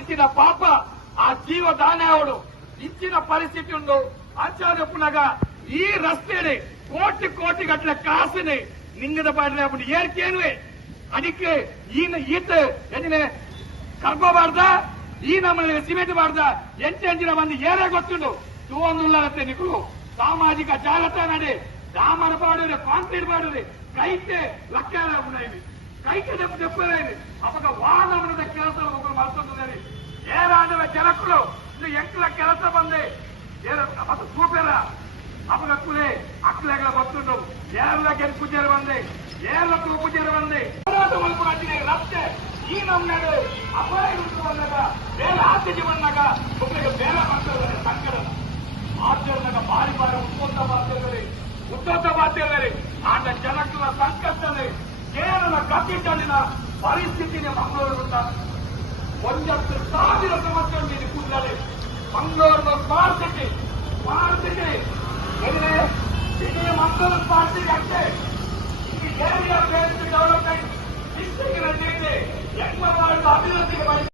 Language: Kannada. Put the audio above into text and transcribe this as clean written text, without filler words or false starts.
ಇಚ್ಚಿನ ಪಾಪ ಆ ಜೀವದಾನ ಅವಳು ಇಚ್ಚಿನ ಪರಿಸ್ಥಿತಿ ಉಂಟು ಆಚಾರ್ಯಪ್ಪನಾಗ ಈ ರಸ್ತೆಯಲ್ಲಿ ಕೋಟಿ ಕೋಟಿ ಗಟ್ಟಲೆ ಕಾಸಿನಿ ನಿಂಗದ ಪಾಡ್ರೆ ಅಪ್ಪನ ಏರ್ಕೇನುವೆ ಅದಕ್ಕೆ ಈತ ಎಂಜಿನ ಕರ್ಕೋಬಾರ್ದ ಈ ನಮ್ಮನೆ ಸಿಮೆಂಟ್ ಬಾರ್ದ ಎಂಚಿನ ಮಂದಿ ಏರೇ ಗೊತ್ತುಂಡು ತೂವೊಂದುಲ್ಲತ್ತೆ ನಿಕ್ಕಳು ಸಾಮಾಜಿಕ ಜಾಲತಾಣ ನಡೆ డామర్ పాడు కాంక్రీట్ పాడు కైతే లక్కాల ఉన్నాయి కైతే చెప్పలేదు అప్పక వాహనమున ಕೆಲಸ ಒಬ್ಬರು ಮಾಡ್ತಿದ್ದಾರೆ ಏರಾಡುವ ಜನಕ್ಕಳು ಇದು ಎಂಕಲ ಕೆಲಸ ಬಂದೆ ಮತ್ತೆ ಸೂಪರ ಅಪ್ಪಗ ಕುಲೆ ಅಕ್ಕಲೆಗಳ ಗೊತ್ತುಂಡು ಏರ್ಲ ಗೆನ್ ಕುಜೇರು ಬಂದೆ ಏರ್ಲ ಕುಜೇರು ಬಂದೆ ಹೋರಾಟ ಮಾಡ್ಕೊಂಡು ರಸ್ತೆ ಈ ನಮ್ಮನೆ ಅಪಾಯ ಉಂಟು ಬಂದಾಗ ಬೇರೆ ಆಚೆಗೆ ಬಂದಾಗ ಒಬ್ಬರಿಗೆ ಬೇರೆ ಮಾಡ್ತಾರೆ ಸಂಕಟ ಆಚರಣೆಗ ಭಾರಿ ಭಾರಿ ಉತ್ತೋತ ಬಾಧ್ಯತೆ ಆಟ ಜನಕ್ಕಳ ಸಂಕಷ್ಟದಲ್ಲಿ ಕೇರಳ ಗತಿಯಲ್ಲಿನ ಪರಿಸ್ಥಿತಿನೇ ಮಂಗಳೂರು ಒಂದಷ್ಟು ಸಾವಿರ ಸಮಸ್ಯೆ ನೀಡಿ ಕೂಡಲೇ ಮಂಗಳೂರಿನ ಸ್ಮಾರ್ಟ್ ಸಿಟಿ ಇಡೀ ಮಂಗಳೂರು ಸ್ಮಾರ್ಟ್ ಸಿಟಿ అంటే ఈ ఏరియా బేస్డ్ డెవలప్మెంట్